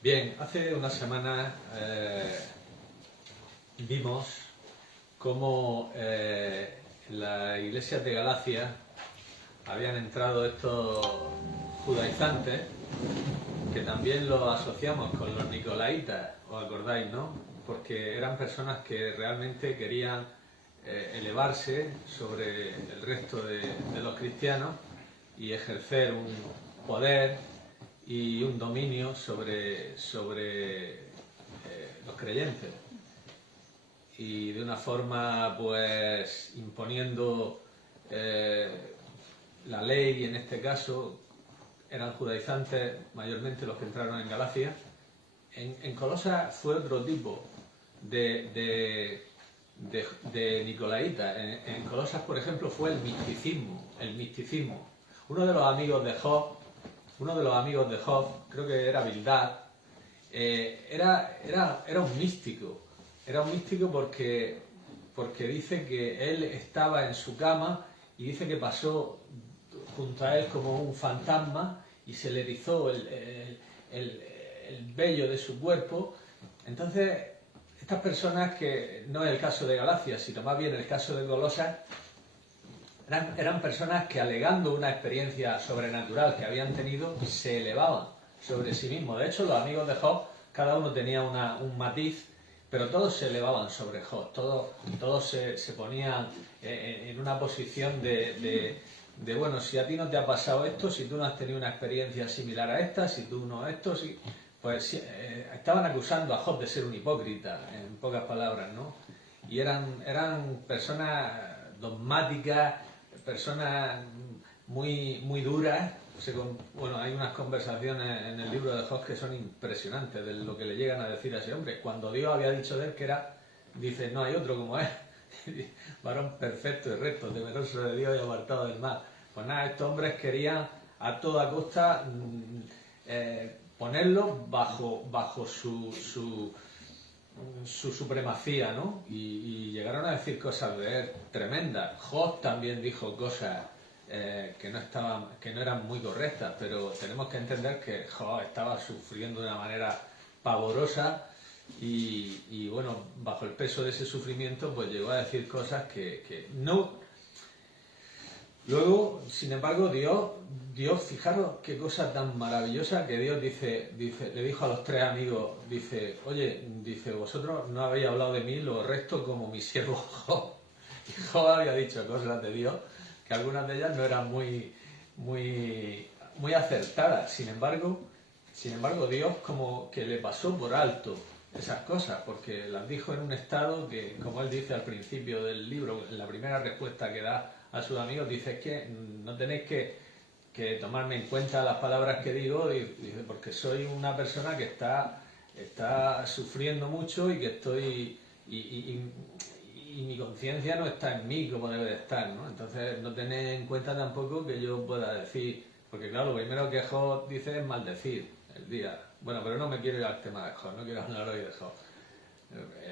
Bien, hace una semana vimos cómo en la iglesia de Galacia habían entrado estos judaizantes, que también los asociamos con los nicolaitas, ¿os acordáis, no? Porque eran personas que realmente querían elevarse sobre el resto de los cristianos y ejercer un poder y un dominio sobre los creyentes, y de una forma pues imponiendo la ley. En este caso eran judaizantes mayormente los que entraron en Galacia. En Colosas fue otro tipo de nicolaítas. En Colosas, por ejemplo, fue el misticismo. Uno de los amigos de Job, creo que era Bildad, era un místico. Era un místico porque dice que él estaba en su cama y dice que pasó junto a él como un fantasma y se le erizó el vello de su cuerpo. Entonces, estas personas, que no es el caso de Galacia, sino más bien el caso de Colosas, eran personas que, alegando una experiencia sobrenatural que habían tenido, se elevaban sobre sí mismos. De hecho, los amigos de Job, cada uno tenía un matiz, pero todos se elevaban sobre Job, todos se ponían en una posición de, bueno, si a ti no te ha pasado esto, si tú no has tenido una experiencia similar a esta, si tú no esto, pues estaban acusando a Job de ser un hipócrita, en pocas palabras, ¿no? Y eran personas dogmáticas, personas muy duras. Bueno, hay unas conversaciones en el libro de Job que son impresionantes de lo que le llegan a decir a ese hombre. Cuando Dios había dicho de él que dice, no hay otro como él, varón perfecto y recto, temeroso de Dios y apartado del mal. Pues nada, estos hombres querían a toda costa ponerlo bajo su supremacía, ¿no? Y llegaron a decir cosas de él tremendas. Job también dijo cosas que no eran muy correctas, pero tenemos que entender que Job estaba sufriendo de una manera pavorosa y bueno, bajo el peso de ese sufrimiento, pues llegó a decir cosas que no. Luego, sin embargo, Dios, fijaros qué cosa tan maravillosa, que Dios le dijo a los tres amigos, dice, oye, dice, vosotros no habéis hablado de mí lo resto como mi siervo Job. Y Job había dicho cosas de Dios, que algunas de ellas no eran muy acertadas. Sin embargo, Dios como que le pasó por alto esas cosas, porque las dijo en un estado que, como él dice al principio del libro, en la primera respuesta que da a sus amigos, dice, es que no tenéis que tomarme en cuenta las palabras que digo, dice, porque soy una persona que está sufriendo mucho y que estoy y mi conciencia no está en mí como debe de estar, ¿no? Entonces no tenéis en cuenta tampoco que yo pueda decir, porque claro, lo primero que Job dice es maldecir el día. Bueno, pero no me quiero ir al tema de Job, no quiero hablar hoy de Job.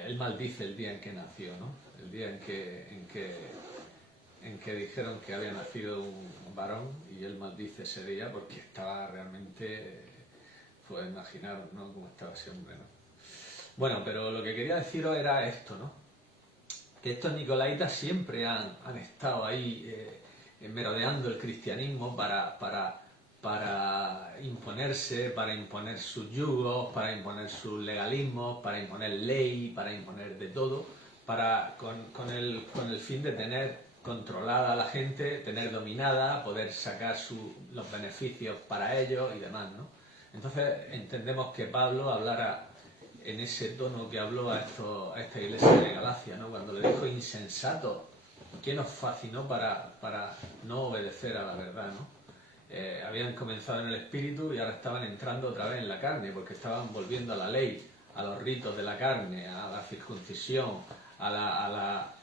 Él maldice el día en que nació, ¿no? El día en que dijeron que había nacido un varón, y él maldice ese día porque estaba realmente, pues imaginaros, ¿no?, cómo estaba ese hombre, ¿no? Bueno, pero lo que quería deciros era esto, ¿no? Que estos nicolaitas siempre han estado ahí merodeando el cristianismo para imponerse, para imponer sus yugos, para imponer sus legalismos, para imponer ley, para imponer de todo, con el fin de tener controlada a la gente, tener dominada, poder sacar los beneficios para ellos y demás, ¿no? Entonces entendemos que Pablo hablara en ese tono que habló a esta iglesia de Galacia, ¿no? Cuando le dijo insensato, ¿qué nos fascinó para no obedecer a la verdad, ¿no? Habían comenzado en el espíritu y ahora estaban entrando otra vez en la carne, porque estaban volviendo a la ley, a los ritos de la carne, a la circuncisión, a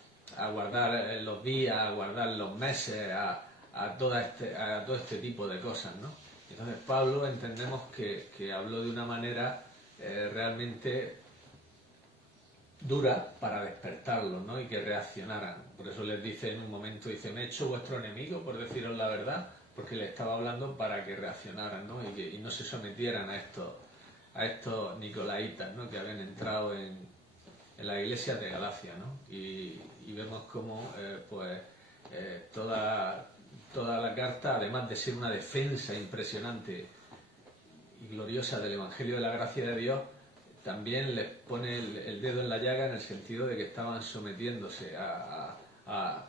guardar los días, a guardar los meses, a todo este tipo de cosas, ¿no? Entonces Pablo entendemos que habló de una manera realmente dura para despertarlos, ¿no? Y que reaccionaran. Por eso les dice en un momento, dice, me he hecho vuestro enemigo por deciros la verdad, porque les estaba hablando para que reaccionaran, ¿no? Y no se sometieran a estos nicolaitas, ¿no? Que habían entrado en la iglesia de Galacia, ¿no? Y vemos cómo toda la carta, además de ser una defensa impresionante y gloriosa del Evangelio de la gracia de Dios, también les pone el dedo en la llaga en el sentido de que estaban sometiéndose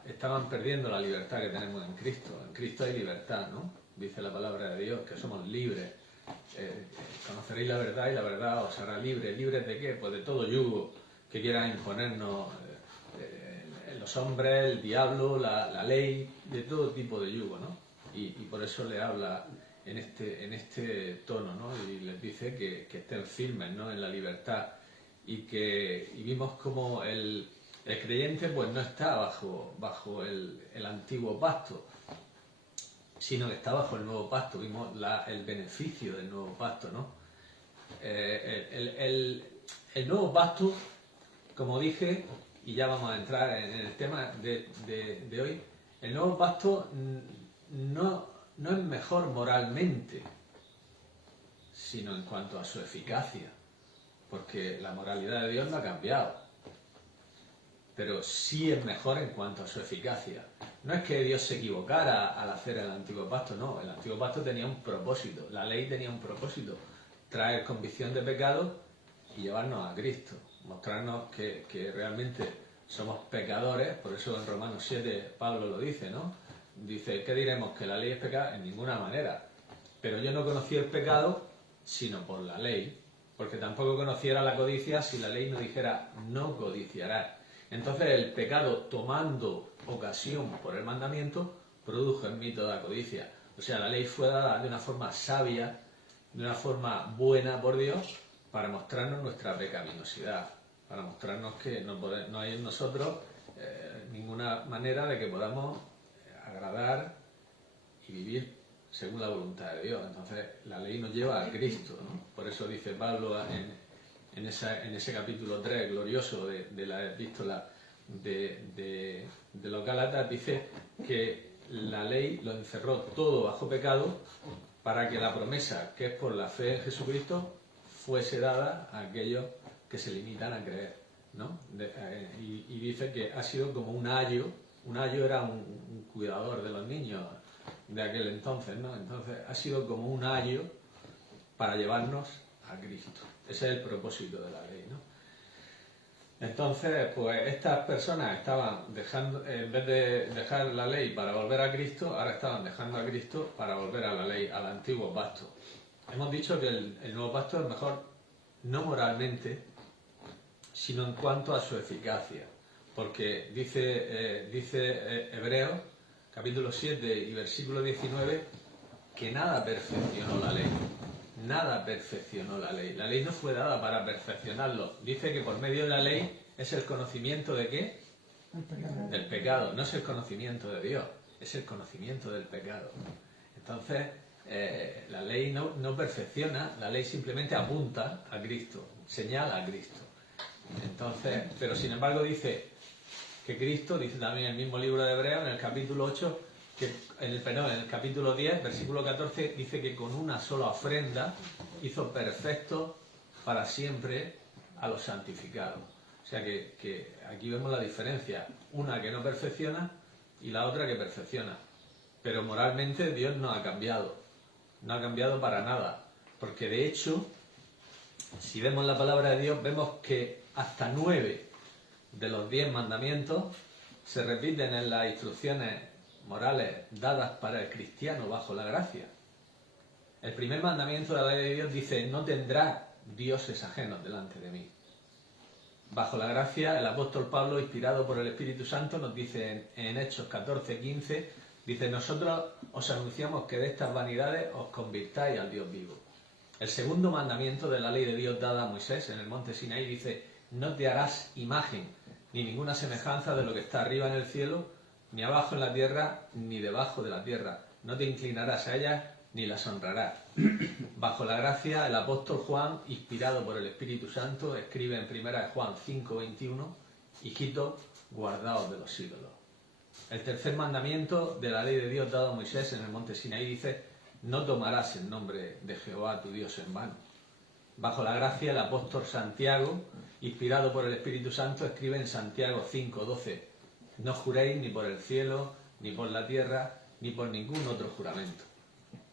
estaban perdiendo la libertad que tenemos en Cristo. En Cristo hay libertad, ¿no? Dice la palabra de Dios que somos libres. Conoceréis la verdad y la verdad os hará libres. ¿Libres de qué? Pues de todo yugo que quieran imponernos los hombres, el diablo, la ley, de todo tipo de yugo, ¿no? Y por eso le habla en este tono, ¿no? Y les dice que estén firmes, ¿no? En la libertad y vimos como el creyente pues no está bajo el antiguo pacto, sino que está bajo el nuevo pacto. Vimos el beneficio del nuevo pacto, ¿no? El nuevo pacto, como dije, y ya vamos a entrar en el tema de hoy, el nuevo pacto no es mejor moralmente, sino en cuanto a su eficacia, porque la moralidad de Dios no ha cambiado, pero sí es mejor en cuanto a su eficacia. No es que Dios se equivocara al hacer el antiguo pacto, no, el antiguo pacto tenía un propósito, la ley tenía un propósito, traer convicción de pecado y llevarnos a Cristo, mostrarnos que realmente somos pecadores. Por eso en Romanos 7 Pablo lo dice, ¿no? Dice, ¿qué diremos? ¿Que la ley es pecado? En ninguna manera. Pero yo no conocí el pecado sino por la ley, porque tampoco conociera la codicia si la ley no dijera no codiciarás. Entonces el pecado, tomando ocasión por el mandamiento, produjo en mí toda codicia. O sea, la ley fue dada de una forma sabia, de una forma buena por Dios, para mostrarnos nuestra pecaminosidad, para mostrarnos que no hay en nosotros ninguna manera de que podamos agradar y vivir según la voluntad de Dios. Entonces la ley nos lleva a Cristo, ¿no? Por eso dice Pablo en ese capítulo 3 glorioso de la epístola de los Gálatas, dice que la ley lo encerró todo bajo pecado para que la promesa, que es por la fe en Jesucristo, fuese dada a aquellos que se limitan a creer, ¿no? Y dice que ha sido como un ayo era un cuidador de los niños de aquel entonces, ¿no? Entonces ha sido como un ayo para llevarnos a Cristo. Ese es el propósito de la ley, ¿no? Entonces, pues estas personas estaban dejando, en vez de dejar la ley para volver a Cristo, ahora estaban dejando a Cristo para volver a la ley, al antiguo pacto. Hemos dicho que el nuevo pacto es mejor no moralmente, sino en cuanto a su eficacia. Porque dice Hebreos, capítulo 7 y versículo 19, que nada perfeccionó la ley. Nada perfeccionó la ley. La ley no fue dada para perfeccionarlo. Dice que por medio de la ley es el conocimiento de ¿qué? Del pecado. No es el conocimiento de Dios, es el conocimiento del pecado. Entonces, la ley no perfecciona, la ley simplemente apunta a Cristo, señala a Cristo. Entonces, pero sin embargo dice que Cristo, dice también el mismo libro de Hebreos, en el capítulo 8, en el capítulo 10, versículo 14, dice que con una sola ofrenda hizo perfecto para siempre a los santificados. O sea que aquí vemos la diferencia, una que no perfecciona y la otra que perfecciona. Pero moralmente Dios no ha cambiado para nada, porque de hecho, si vemos la palabra de Dios, vemos que hasta 9 de los 10 mandamientos se repiten en las instrucciones morales dadas para el cristiano bajo la gracia. El primer mandamiento de la ley de Dios dice: no tendrás dioses ajenos delante de mí. Bajo la gracia, el apóstol Pablo, inspirado por el Espíritu Santo, nos dice en Hechos 14:15, dice: nosotros os anunciamos que de estas vanidades os convirtáis al Dios vivo. El segundo mandamiento de la ley de Dios dada a Moisés en el monte Sinaí dice: no te harás imagen ni ninguna semejanza de lo que está arriba en el cielo, ni abajo en la tierra, ni debajo de la tierra. No te inclinarás a ellas, ni las honrarás. Bajo la gracia, el apóstol Juan, inspirado por el Espíritu Santo, escribe en 1 Juan 5:21, hijitos, guardaos de los ídolos. El tercer mandamiento de la ley de Dios dado a Moisés en el monte Sinaí dice: no tomarás el nombre de Jehová tu Dios en vano. Bajo la gracia, el apóstol Santiago, inspirado por el Espíritu Santo, escribe en Santiago 5:12: no juréis ni por el cielo, ni por la tierra, ni por ningún otro juramento.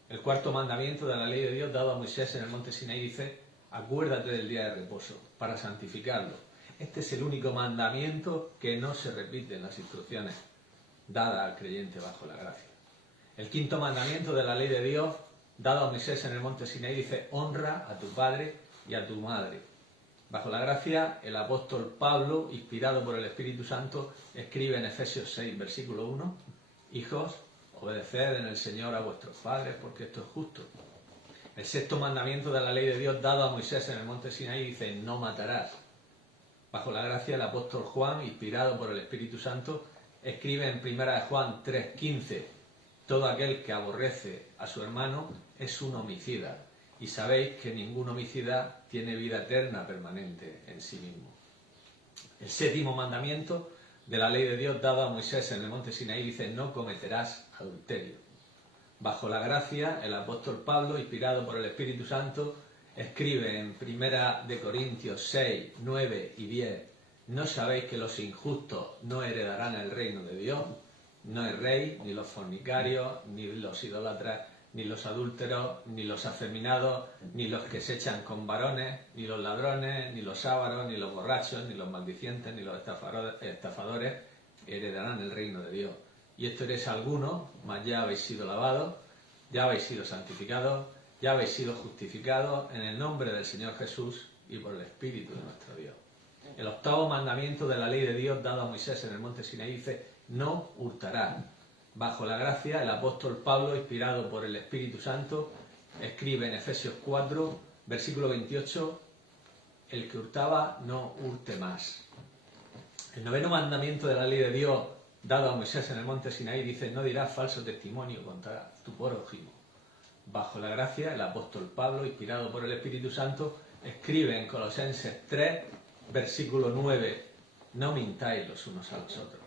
El cuarto mandamiento de la ley de Dios dado a Moisés en el monte Sinaí dice: acuérdate del día de reposo para santificarlo. Este es el único mandamiento que no se repite en las instrucciones dadas al creyente bajo la gracia. El quinto mandamiento de la ley de Dios dado a Moisés en el monte Sinaí dice: honra a tu padre y a tu madre. Bajo la gracia, el apóstol Pablo, inspirado por el Espíritu Santo, escribe en Efesios 6, versículo 1: hijos, obedeced en el Señor a vuestros padres, porque esto es justo. El sexto mandamiento de la ley de Dios dado a Moisés en el monte Sinaí dice: no matarás. Bajo la gracia, el apóstol Juan, inspirado por el Espíritu Santo, escribe en 1 Juan 3:15: todo aquel que aborrece a su hermano es un homicida, y sabéis que ningún homicida tiene vida eterna permanente en sí mismo. El séptimo mandamiento de la ley de Dios dado a Moisés en el monte Sinaí dice: no cometerás adulterio. Bajo la gracia, el apóstol Pablo, inspirado por el Espíritu Santo, escribe en 1 Corintios 6, 9 y 10: ¿no sabéis que los injustos no heredarán el reino de Dios? No el rey, ni los fornicarios, ni los idólatras, ni los adúlteros, ni los afeminados, ni los que se echan con varones, ni los ladrones, ni los ávaros, ni los borrachos, ni los maldicientes, ni los estafadores heredarán el reino de Dios. Y esto eres algunos, mas ya habéis sido lavados, ya habéis sido santificados, ya habéis sido justificados en el nombre del Señor Jesús y por el Espíritu de nuestro Dios. El octavo mandamiento de la ley de Dios dado a Moisés en el monte Sinaí dice: no hurtarás. Bajo la gracia, el apóstol Pablo, inspirado por el Espíritu Santo, escribe en Efesios 4, versículo 28: el que hurtaba no hurte más. El noveno mandamiento de la ley de Dios dado a Moisés en el monte Sinaí dice: no dirás falso testimonio contra tu prójimo. Bajo la gracia, el apóstol Pablo, inspirado por el Espíritu Santo, escribe en Colosenses 3, versículo 9: no mintáis los unos a los otros.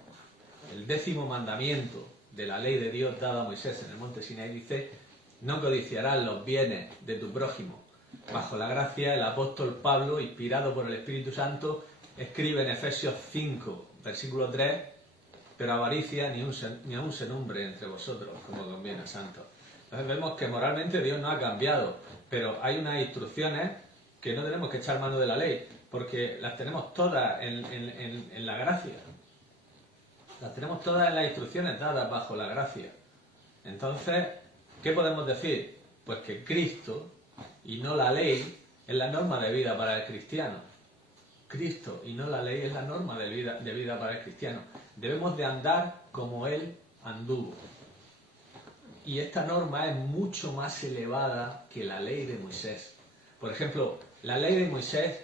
El décimo mandamiento de la ley de Dios dado a Moisés en el monte Sinaí dice: no codiciarás los bienes de tu prójimo. Bajo la gracia, el apóstol Pablo, inspirado por el Espíritu Santo, escribe en Efesios 5, versículo 3: pero avaricia ni aun se nombre entre vosotros, como conviene a santos. Entonces vemos que moralmente Dios no ha cambiado, pero hay unas instrucciones que no tenemos que echar mano de la ley, porque las tenemos todas en la gracia. Las tenemos todas en las instrucciones dadas bajo la gracia. Entonces, ¿qué podemos decir? Pues que Cristo, y no la ley, es la norma de vida para el cristiano. Cristo, y no la ley, es la norma de vida para el cristiano. Debemos de andar como Él anduvo. Y esta norma es mucho más elevada que la ley de Moisés. Por ejemplo, la ley de Moisés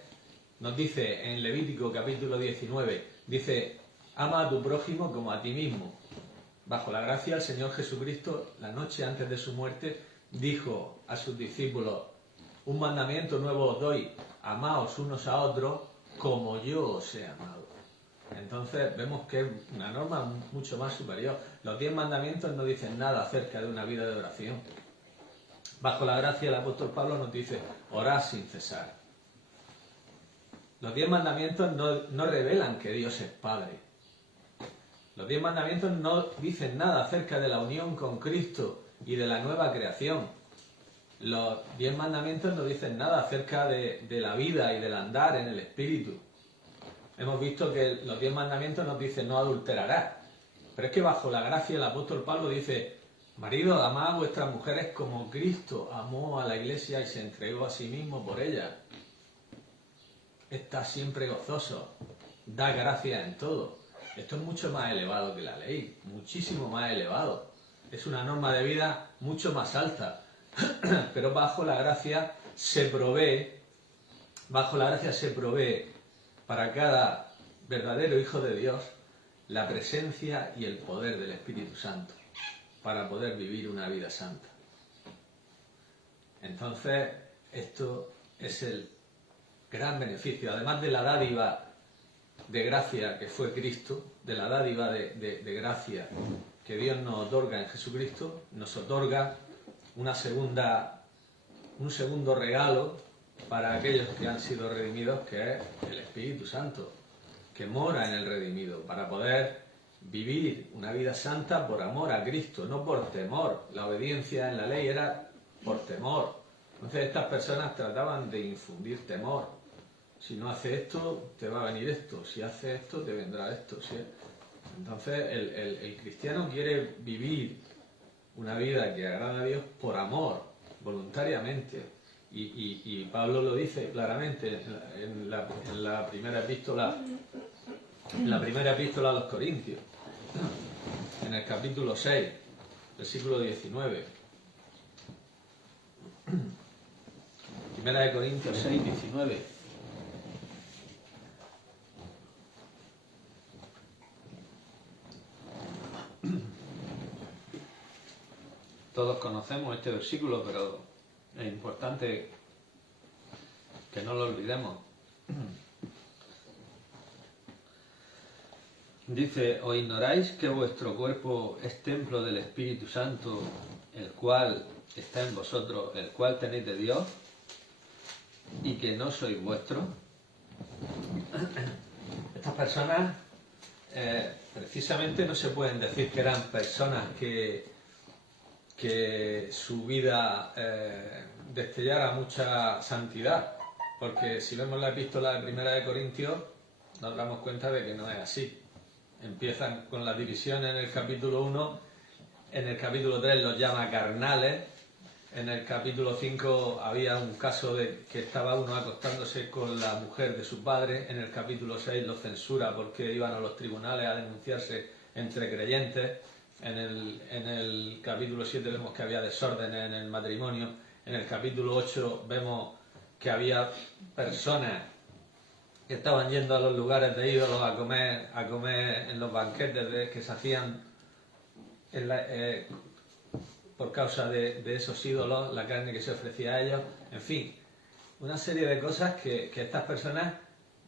nos dice en Levítico capítulo 19, dice: ama a tu prójimo como a ti mismo. Bajo la gracia, el Señor Jesucristo, la noche antes de su muerte, dijo a sus discípulos: un mandamiento nuevo os doy, amaos unos a otros como yo os he amado. Entonces vemos que es una norma mucho más superior. Los 10 mandamientos no dicen nada acerca de una vida de oración. Bajo la gracia, el apóstol Pablo nos dice: orad sin cesar. Los 10 mandamientos no revelan que Dios es Padre. Los 10 mandamientos no dicen nada acerca de la unión con Cristo y de la nueva creación. Los 10 mandamientos no dicen nada acerca de la vida y del andar en el Espíritu. Hemos visto que los 10 mandamientos nos dicen: no adulterarás. Pero es que bajo la gracia el apóstol Pablo dice: maridos, amad a vuestras mujeres como Cristo amó a la iglesia y se entregó a sí mismo por ella. Está siempre gozoso, da gracias en todo. Esto es mucho más elevado que la ley, muchísimo más elevado. Es una norma de vida mucho más alta. Pero bajo la gracia se provee para cada verdadero hijo de Dios la presencia y el poder del Espíritu Santo para poder vivir una vida santa. Entonces, esto es el gran beneficio, además de la dádiva de gracia que fue Cristo, de la dádiva de gracia que Dios nos otorga en Jesucristo, nos otorga un segundo regalo, para aquellos que han sido redimidos, que es el Espíritu Santo, que mora en el redimido, para poder vivir una vida santa por amor a Cristo, no por temor. La obediencia en la ley era por temor. Entonces estas personas trataban de infundir temor. Si no haces esto, te va a venir esto. Si haces esto, te vendrá esto. ¿Sí? Entonces el cristiano quiere vivir una vida que agrada a Dios por amor, voluntariamente. Y Pablo lo dice claramente en la primera epístola a los Corintios, en el capítulo 6, versículo 19. Primera de Corintios 6, 19. Todos conocemos este versículo, pero es importante que no lo olvidemos. Dice: ¿o ignoráis que vuestro cuerpo es templo del Espíritu Santo, el cual está en vosotros, el cual tenéis de Dios, y que no sois vuestros? Estas personas precisamente no se pueden decir que eran personas que su vida destellara mucha santidad, porque si vemos la epístola de Primera de Corintios nos damos cuenta de que no es así. Empiezan con la división en el capítulo 1, en el capítulo 3 los llama carnales, en el capítulo 5 había un caso de que estaba uno acostándose con la mujer de su padre, en el capítulo 6 los censura porque iban a los tribunales a denunciarse entre creyentes, en el capítulo 7 vemos que había desórdenes en el matrimonio, en el capítulo 8 vemos que había personas que estaban yendo a los lugares de ídolos a comer en los banquetes que se hacían por causa de esos ídolos, la carne que se ofrecía a ellos, en fin, una serie de cosas que estas personas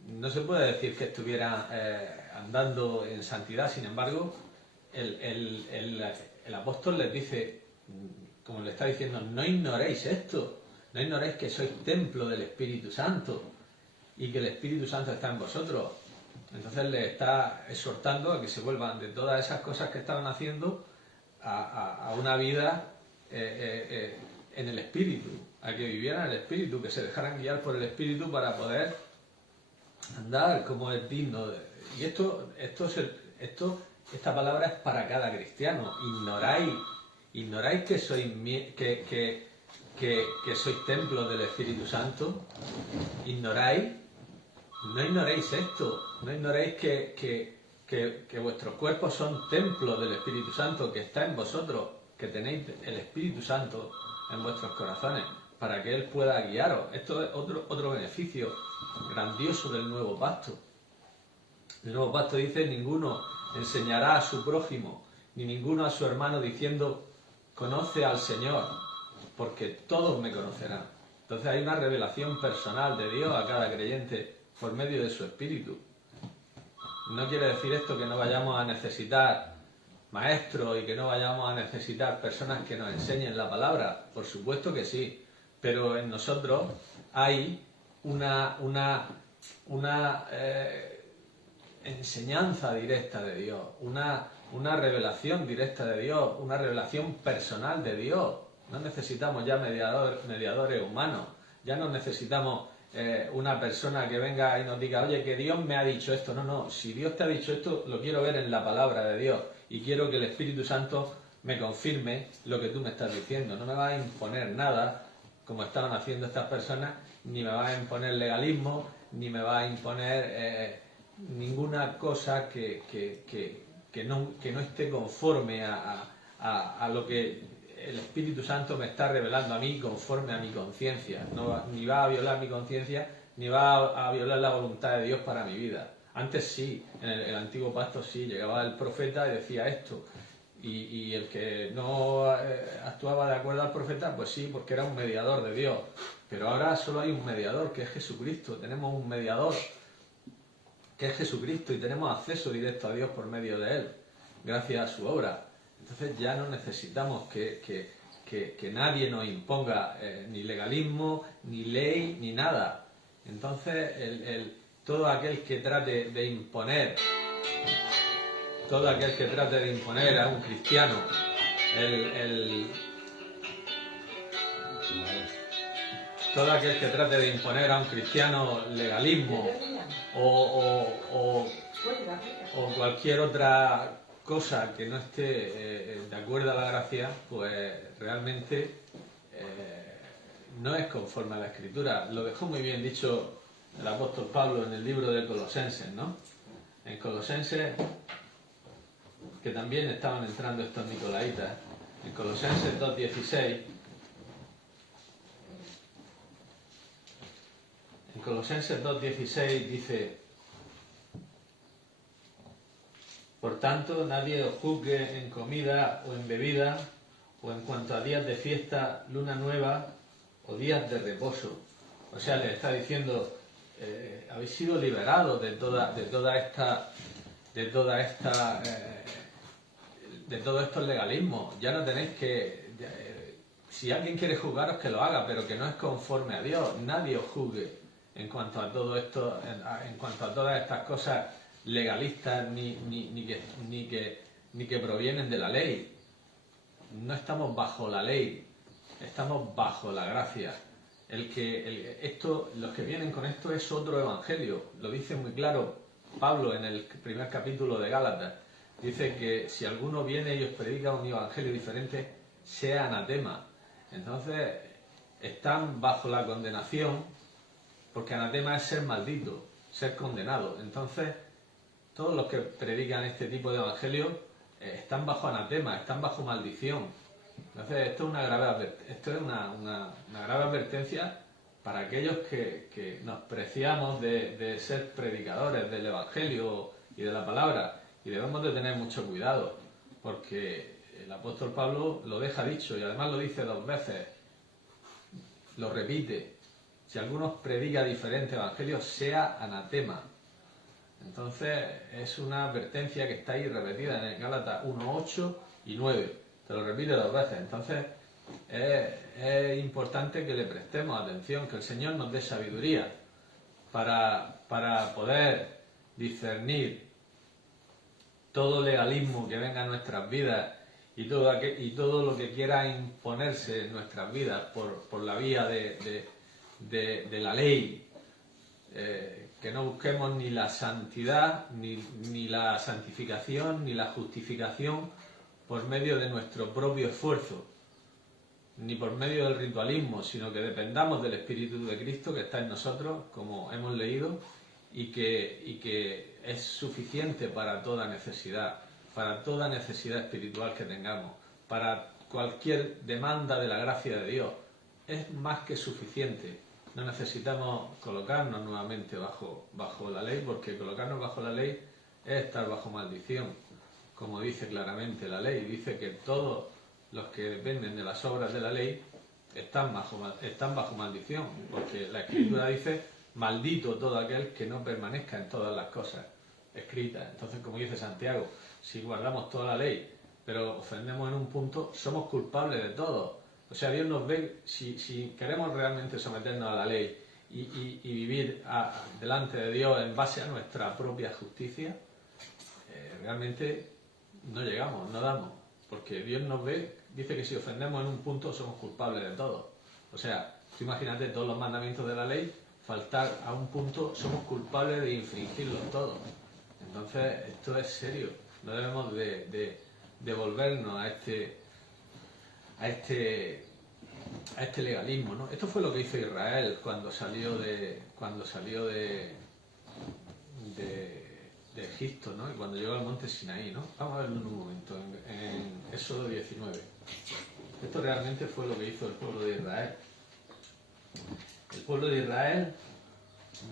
no se puede decir que estuvieran andando en santidad. Sin embargo, el apóstol les dice, como le está diciendo, no ignoréis esto, no ignoréis que sois templo del Espíritu Santo y que el Espíritu Santo está en vosotros. Entonces les está exhortando a que se vuelvan de todas esas cosas que estaban haciendo a una vida en el Espíritu, a que vivieran el Espíritu, que se dejaran guiar por el Espíritu para poder andar como es digno. Y esta palabra es para cada cristiano. Ignoráis que sois que sois templo del Espíritu Santo. No ignoréis esto, no ignoréis que vuestros cuerpos son templos del Espíritu Santo que está en vosotros, que tenéis el Espíritu Santo en vuestros corazones, para que Él pueda guiaros. Esto es otro beneficio grandioso del nuevo pacto. El nuevo pacto dice: ninguno enseñará a su prójimo, ni ninguno a su hermano diciendo: conoce al Señor, porque todos me conocerán. Entonces hay una revelación personal de Dios a cada creyente por medio de su Espíritu. No quiere decir esto que no vayamos a necesitar maestros y que no vayamos a necesitar personas que nos enseñen la palabra. Por supuesto que sí, pero en nosotros hay una enseñanza directa de Dios, una revelación directa de Dios, una revelación personal de Dios. No necesitamos ya mediadores humanos, ya no necesitamos una persona que venga y nos diga: oye, que Dios me ha dicho esto. No, si Dios te ha dicho esto, lo quiero ver en la palabra de Dios y quiero que el Espíritu Santo me confirme lo que tú me estás diciendo. No me vas a imponer nada, como estaban haciendo estas personas, ni me vas a imponer legalismo, ni me vas a imponer ninguna cosa que no esté conforme a lo que el Espíritu Santo me está revelando a mí conforme a mi conciencia. Ni va a violar mi conciencia, ni va a violar la voluntad de Dios para mi vida. Antes sí, en el antiguo pacto sí, llegaba el profeta y decía esto. Y el que no actuaba de acuerdo al profeta, pues sí, porque era un mediador de Dios. Pero ahora solo hay un mediador, que es Jesucristo. Tenemos un mediador, que es Jesucristo, y tenemos acceso directo a Dios por medio de Él, gracias a su obra. Entonces ya no necesitamos que que nadie nos imponga ni legalismo, ni ley, ni nada. Entonces, todo aquel que trate de imponer, a un cristiano todo aquel que trate de imponer a un cristiano legalismo o cualquier otra cosa que no esté de acuerdo a la gracia, pues realmente no es conforme a la Escritura. Lo dejó muy bien dicho el apóstol Pablo en el libro de Colosenses, ¿no? En Colosenses, que también estaban entrando estos nicolaitas, en Colosenses 2:16, en Colosenses 2:16 dice: por tanto, nadie os juzgue en comida o en bebida, o en cuanto a días de fiesta, luna nueva o días de reposo. O sea, le está diciendo, habéis sido liberados de todos estos legalismos. Ya no tenéis que... si alguien quiere juzgaros, que lo haga, pero que no es conforme a Dios. Nadie os juzgue en cuanto a todo esto, en cuanto a todas estas cosas legalistas ni que provienen de la ley. No estamos bajo la ley, estamos bajo la gracia. Los que vienen con esto es otro evangelio. Lo dice muy claro Pablo en el primer capítulo de Gálatas. Dice que si alguno viene y os predica un evangelio diferente, sea anatema. Entonces, están bajo la condenación, porque anatema es ser maldito, ser condenado. Entonces, todos los que predican este tipo de evangelio están bajo anatema, están bajo maldición. Entonces, esto es una grave advertencia para aquellos que nos preciamos de ser predicadores del evangelio y de la palabra. Y debemos de tener mucho cuidado, porque el apóstol Pablo lo deja dicho, y además lo dice 2 veces, lo repite: si alguno predica diferente evangelio, sea anatema. Entonces, es una advertencia que está ahí repetida en Gálatas 1:8 y 9. Te lo repite 2 veces. Entonces, es importante que le prestemos atención, que el Señor nos dé sabiduría para poder discernir todo legalismo que venga a nuestras vidas y todo lo que quiera imponerse en nuestras vidas por la vía de la ley. Que no busquemos ni la santidad, ni la santificación, ni la justificación por medio de nuestro propio esfuerzo, ni por medio del ritualismo, sino que dependamos del Espíritu de Cristo que está en nosotros, como hemos leído, y que es suficiente para toda necesidad espiritual que tengamos, para cualquier demanda de la gracia de Dios. Es más que suficiente. No necesitamos colocarnos nuevamente bajo la ley, porque colocarnos bajo la ley es estar bajo maldición, como dice claramente la ley. Dice que todos los que dependen de las obras de la ley están bajo maldición, porque la Escritura dice: maldito todo aquel que no permanezca en todas las cosas escritas. Entonces, como dice Santiago, si guardamos toda la ley, pero ofendemos en un punto, somos culpables de todo. O sea, Dios nos ve, si queremos realmente someternos a la ley y vivir delante de Dios en base a nuestra propia justicia, realmente no llegamos, no damos. Porque Dios nos ve, dice que si ofendemos en un punto somos culpables de todo. O sea, tú imagínate todos los mandamientos de la ley, faltar a un punto, somos culpables de infringirlos todos. Entonces, esto es serio. No debemos de volvernos a este legalismo, ¿no? Esto fue lo que hizo Israel cuando salió de Egipto, ¿no? Y cuando llegó al monte Sinaí, ¿no? Vamos a verlo en un momento, en Éxodo 19. Esto realmente fue lo que hizo el pueblo de Israel. El pueblo de Israel,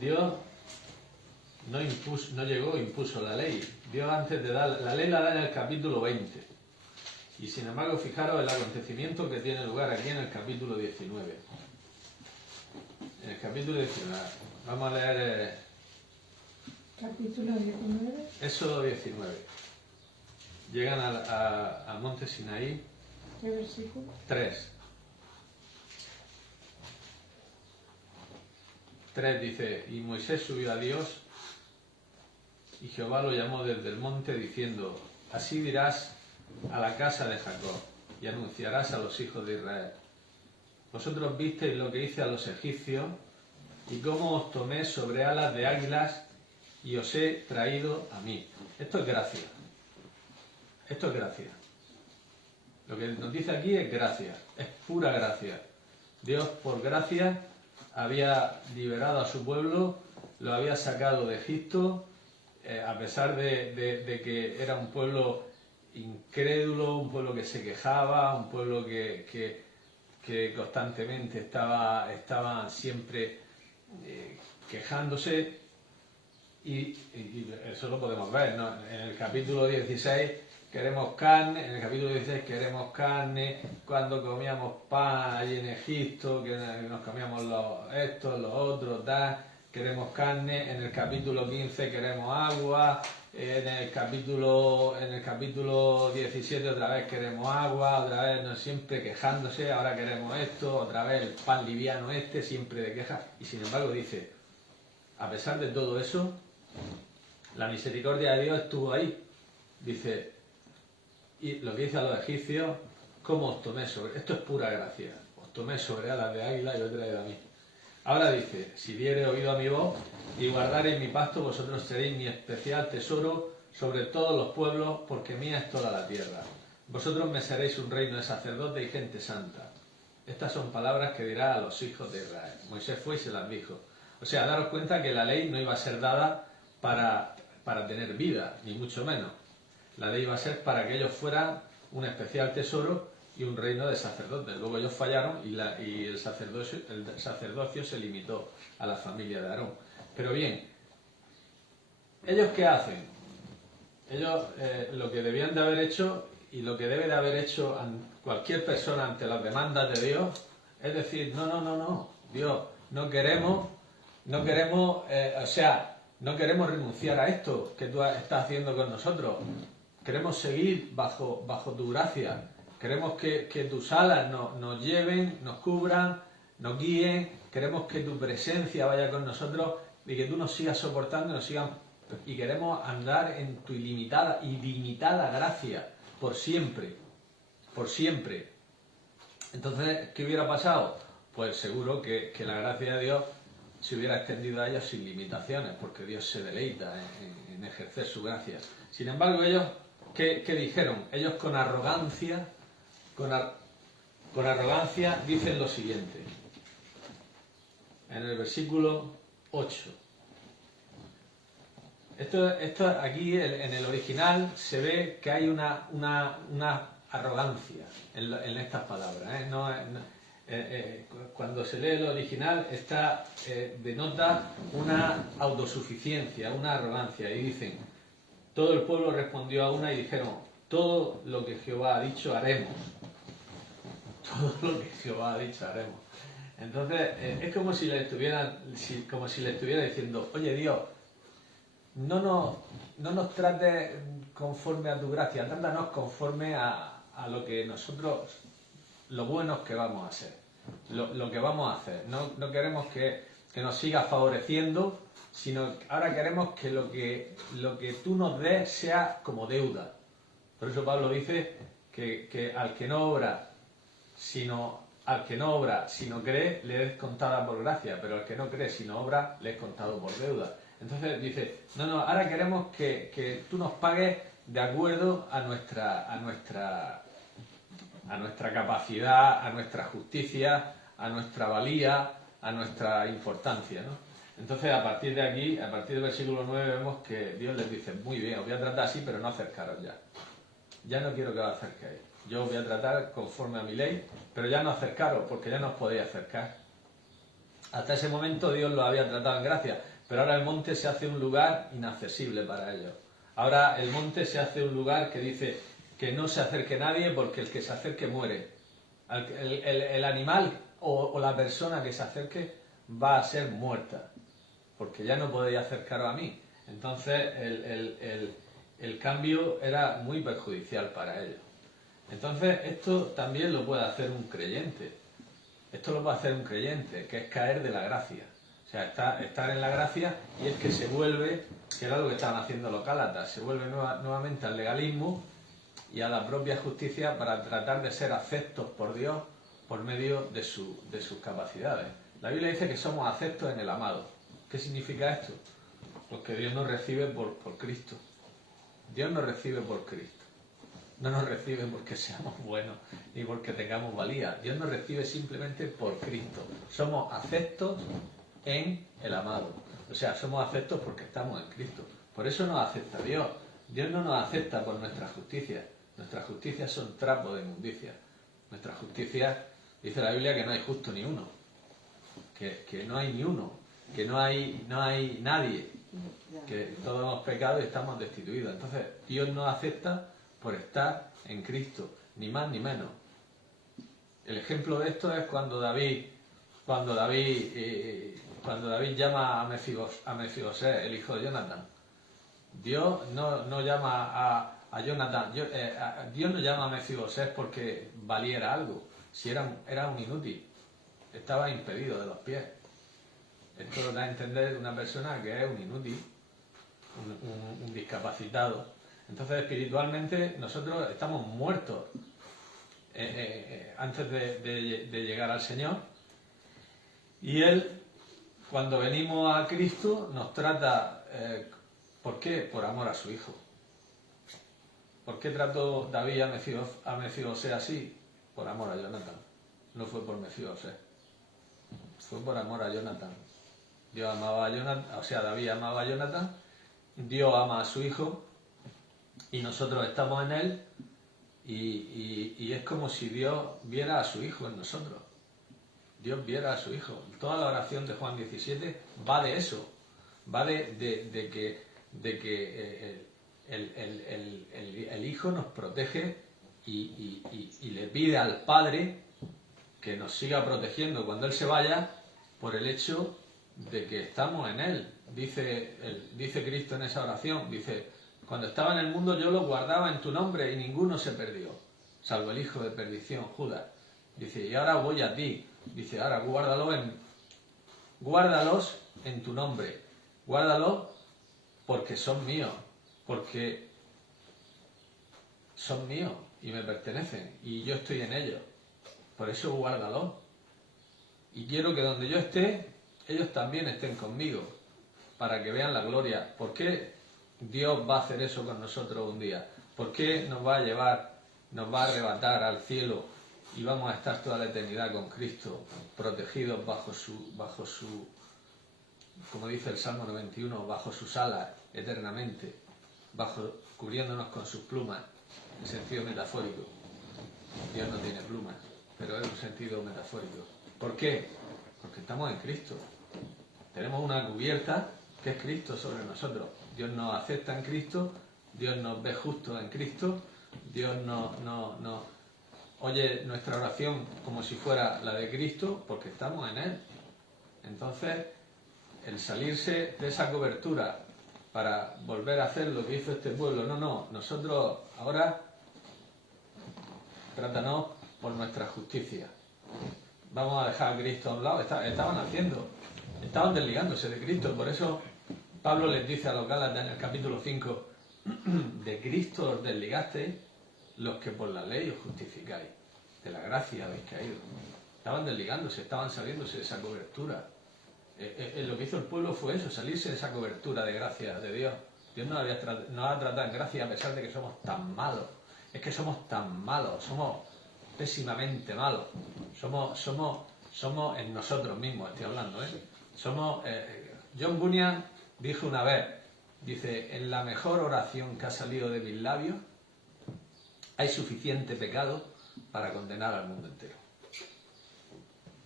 Dios no llegó e impuso la ley. Dios, antes de dar la ley, la da en el capítulo 20. Y sin embargo, fijaros el acontecimiento que tiene lugar aquí en el capítulo 19. En el capítulo 19, vamos a leer Capítulo 19. Éxodo 19. Llegan al monte Sinaí. ¿Qué versículo? 3. 3 dice, y Moisés subió a Dios, y Jehová lo llamó desde el monte diciendo, así dirás a la casa de Jacob, y anunciarás a los hijos de Israel. Vosotros visteis lo que hice a los egipcios, y cómo os tomé sobre alas de águilas, y os he traído a mí. Esto es gracia. Esto es gracia. Lo que nos dice aquí es gracia, es pura gracia. Dios, por gracia, había liberado a su pueblo, lo había sacado de Egipto, a pesar de que era un pueblo incrédulo, un pueblo que se quejaba, un pueblo que constantemente estaba siempre quejándose, y eso lo podemos ver, ¿no? En el capítulo 16 queremos carne, en el capítulo 16 queremos carne, cuando comíamos pan allí en Egipto, que nos comíamos estos, los otros, queremos carne, en el capítulo 15 queremos agua, en el capítulo 17 otra vez queremos agua, otra vez no, siempre quejándose, ahora queremos esto, otra vez el pan liviano siempre de quejas, y sin embargo dice, a pesar de todo eso, la misericordia de Dios estuvo ahí. Dice, y lo que dice a los egipcios, ¿cómo os tomé sobre? Esto es pura gracia. Os tomé sobre alas de águila y os he traído a mí. Ahora dice, si diere oído a mi voz y guardareis mi pacto, vosotros seréis mi especial tesoro sobre todos los pueblos, porque mía es toda la tierra. Vosotros me seréis un reino de sacerdotes y gente santa. Estas son palabras que dirá a los hijos de Israel. Moisés fue y se las dijo. O sea, daros cuenta que la ley no iba a ser dada para tener vida, ni mucho menos. La ley iba a ser para que ellos fueran un especial tesoro y un reino de sacerdotes. Luego ellos fallaron y el sacerdocio se limitó a la familia de Aarón. Pero bien, ¿ellos qué hacen? Ellos lo que debían de haber hecho y lo que debe de haber hecho cualquier persona ante las demandas de Dios es decir, no, Dios, no queremos renunciar a esto que tú estás haciendo con nosotros. Queremos seguir bajo tu gracia. Queremos que tus alas nos lleven, nos cubran, nos guíen. Queremos que tu presencia vaya con nosotros y que tú nos sigas soportando, y queremos andar en tu ilimitada gracia por siempre. Por siempre. Entonces, ¿qué hubiera pasado? Pues seguro que la gracia de Dios se hubiera extendido a ellos sin limitaciones, porque Dios se deleita en ejercer su gracia. Sin embargo, ellos, ¿qué dijeron? Ellos con arrogancia dicen lo siguiente. En el versículo 8. Esto aquí, en el original, se ve que hay una arrogancia en estas palabras. Cuando se lee el original denota una autosuficiencia, una arrogancia, y dicen, todo el pueblo respondió a una y dijeron, todo lo que Jehová ha dicho haremos. Todo lo que Jehová ha dicho haremos. Entonces es como si le estuviera diciendo, oye Dios, no nos trates conforme a tu gracia, trátanos conforme a lo que nosotros, lo buenos que vamos a hacer, lo que vamos a hacer. No queremos que nos sigas favoreciendo, sino ahora queremos que lo que tú nos des sea como deuda. Por eso Pablo dice que al que no obra, sino cree, le es contada por gracia, pero al que no cree, sino obra, le es contado por deuda. Entonces dice, ahora queremos que tú nos pagues de acuerdo a nuestra capacidad, a nuestra justicia, a nuestra valía, a nuestra importancia, ¿no? Entonces, a partir de aquí, a partir del versículo 9, vemos que Dios les dice, muy bien, os voy a tratar así, pero no acercaros ya. Ya no quiero que os acerquéis. Yo os voy a tratar conforme a mi ley, pero ya no acercaros, porque ya no os podéis acercar. Hasta ese momento Dios los había tratado en gracia, pero ahora el monte se hace un lugar inaccesible para ellos. Ahora el monte se hace un lugar que dice que no se acerque nadie, porque el que se acerque muere. El animal o la persona que se acerque va a ser muerta, porque ya no podéis acercaros a mí. Entonces el cambio era muy perjudicial para ellos. Entonces esto también lo puede hacer un creyente. Esto lo puede hacer un creyente, que es caer de la gracia. O sea, estar en la gracia, y es que se vuelve, que era lo que estaban haciendo los Gálatas, se vuelve nuevamente al legalismo y a la propia justicia para tratar de ser aceptos por Dios por medio de sus capacidades. La Biblia dice que somos aceptos en el amado. ¿Qué significa esto? Pues que Dios nos recibe por Cristo. Dios nos recibe por Cristo. No nos recibe porque seamos buenos ni porque tengamos valía. Dios nos recibe simplemente por Cristo. Somos aceptos en el amado. O sea, somos aceptos porque estamos en Cristo. Por eso nos acepta Dios. Dios no nos acepta por nuestra justicia. Nuestras justicias son trapos de inmundicia. Nuestra justicia, dice la Biblia, que no hay justo ni uno. Que no hay ni uno. Que no hay nadie. Que todos hemos pecado y estamos destituidos. Entonces, Dios nos acepta por estar en Cristo, ni más ni menos. El ejemplo de esto es cuando David llama a Mefibosé, el hijo de Jonathan. Dios no llama a Jonathan, Dios no llama a Mefibosé porque valiera algo, si era un inútil, estaba impedido de los pies. Esto lo da a entender una persona que es un inútil, un discapacitado. Entonces, espiritualmente, nosotros estamos muertos antes de llegar al Señor. Y Él, cuando venimos a Cristo, nos trata, ¿por qué? Por amor a su Hijo. ¿Por qué trató David a Mefibosé así? Por amor a Jonathan. No fue por Mefibosé. Fue por amor a Jonathan. Dios amaba a Jonathan, o sea, David amaba a Jonathan, Dios ama a su Hijo, y nosotros estamos en Él, y es como si Dios viera a su Hijo en nosotros. Dios viera a su Hijo. Toda la oración de Juan 17 va de eso, va de que el Hijo nos protege y le pide al Padre que nos siga protegiendo cuando Él se vaya, por el hecho de que estamos en Él. Dice Cristo en esa oración, dice: cuando estaba en el mundo yo los guardaba en tu nombre y ninguno se perdió, salvo el hijo de perdición, Judas. Dice, y ahora voy a ti. Dice, ahora guárdalos en tu nombre. Guárdalos porque son míos. Porque son míos y me pertenecen. Y yo estoy en ellos. Por eso guárdalos. Y quiero que donde yo esté, ellos también estén conmigo. Para que vean la gloria. ¿Por qué Dios va a hacer eso con nosotros un día? ¿Por qué nos va a llevar, nos va a arrebatar al cielo y vamos a estar toda la eternidad con Cristo, protegidos bajo su, como dice el Salmo 91, bajo sus alas eternamente, cubriéndonos con sus plumas, en sentido metafórico? Dios no tiene plumas, pero es un sentido metafórico. ¿Por qué? Porque estamos en Cristo. Tenemos una cubierta que es Cristo sobre nosotros. Dios nos acepta en Cristo, Dios nos ve justos en Cristo, Dios nos oye nuestra oración como si fuera la de Cristo, porque estamos en Él. Entonces, el salirse de esa cobertura para volver a hacer lo que hizo este pueblo, no, nosotros ahora trátanos por nuestra justicia. Vamos a dejar a Cristo a un lado. Estaban desligándose de Cristo, por eso Pablo les dice a los Gálatas en el capítulo 5, de Cristo os desligasteis los que por la ley os justificáis, de la gracia habéis caído. Estaban desligándose, estaban saliéndose de esa cobertura. Lo que hizo el pueblo fue eso, salirse de esa cobertura de gracia de Dios. Dios nos ha tratado en gracia a pesar de que somos tan malos. Es que somos tan malos, somos pésimamente malos. Somos en nosotros mismos, estoy hablando, John Bunyan dijo una vez, dice, en la mejor oración que ha salido de mis labios hay suficiente pecado para condenar al mundo entero.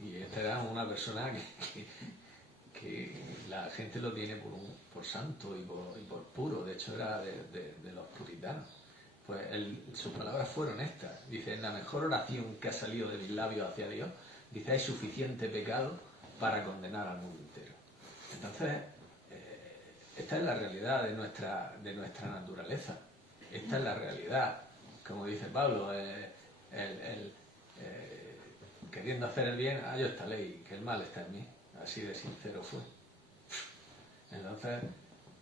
Y esta era una persona que la gente lo tiene por santo y por puro, de hecho era de los puritanos. Pues sus palabras fueron estas. Dice, en la mejor oración que ha salido de mis labios hacia Dios, dice, hay suficiente pecado para condenar al mundo entero. Entonces, esta es la realidad de nuestra naturaleza. Esta es la realidad. Como dice Pablo, queriendo hacer el bien, hallo esta ley, que el mal está en mí. Así de sincero fue. Entonces,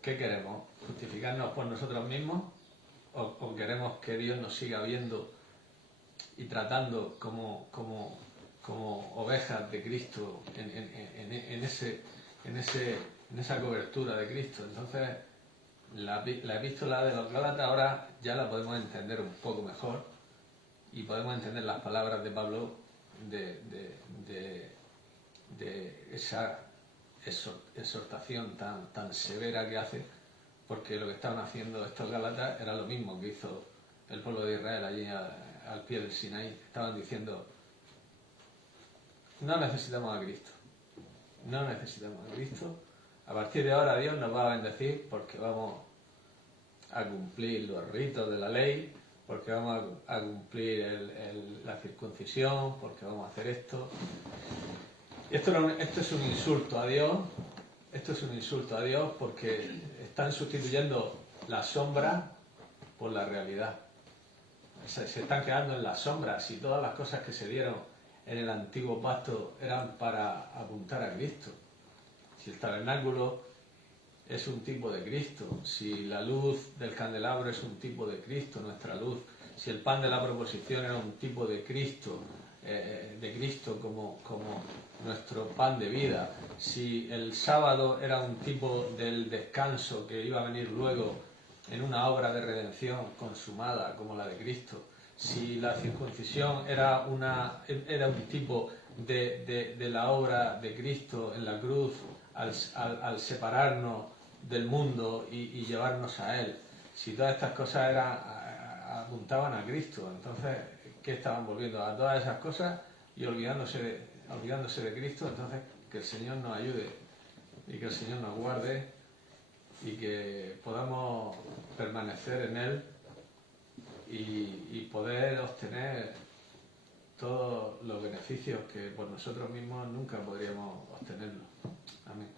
¿qué queremos? ¿Justificarnos por nosotros mismos? ¿O queremos que Dios nos siga viendo y tratando como ovejas de Cristo en esa cobertura de Cristo? Entonces, la epístola de los Gálatas ahora ya la podemos entender un poco mejor y podemos entender las palabras de Pablo de esa exhortación tan severa que hace, porque lo que estaban haciendo estos Gálatas era lo mismo que hizo el pueblo de Israel allí al pie del Sinaí. Estaban diciendo: no necesitamos a Cristo, no necesitamos a Cristo. A partir de ahora Dios nos va a bendecir porque vamos a cumplir los ritos de la ley, porque vamos a cumplir la circuncisión, porque vamos a hacer esto. Esto es un insulto a Dios. Esto es un insulto a Dios porque están sustituyendo la sombra por la realidad. Se están quedando en las sombras, y todas las cosas que se dieron en el antiguo pacto eran para apuntar a Cristo. Si el tabernáculo es un tipo de Cristo, si la luz del candelabro es un tipo de Cristo, nuestra luz, si el pan de la proposición era un tipo de Cristo como nuestro pan de vida, si el sábado era un tipo del descanso que iba a venir luego en una obra de redención consumada como la de Cristo, si la circuncisión era un tipo de la obra de Cristo en la cruz al separarnos del mundo y llevarnos a Él, si todas estas cosas apuntaban a Cristo, entonces, ¿qué estaban volviendo? A todas esas cosas y olvidándose de Cristo. Entonces, que el Señor nos ayude y que el Señor nos guarde y que podamos permanecer en Él y poder obtener todos los beneficios que por nosotros mismos nunca podríamos obtenerlos. Amén.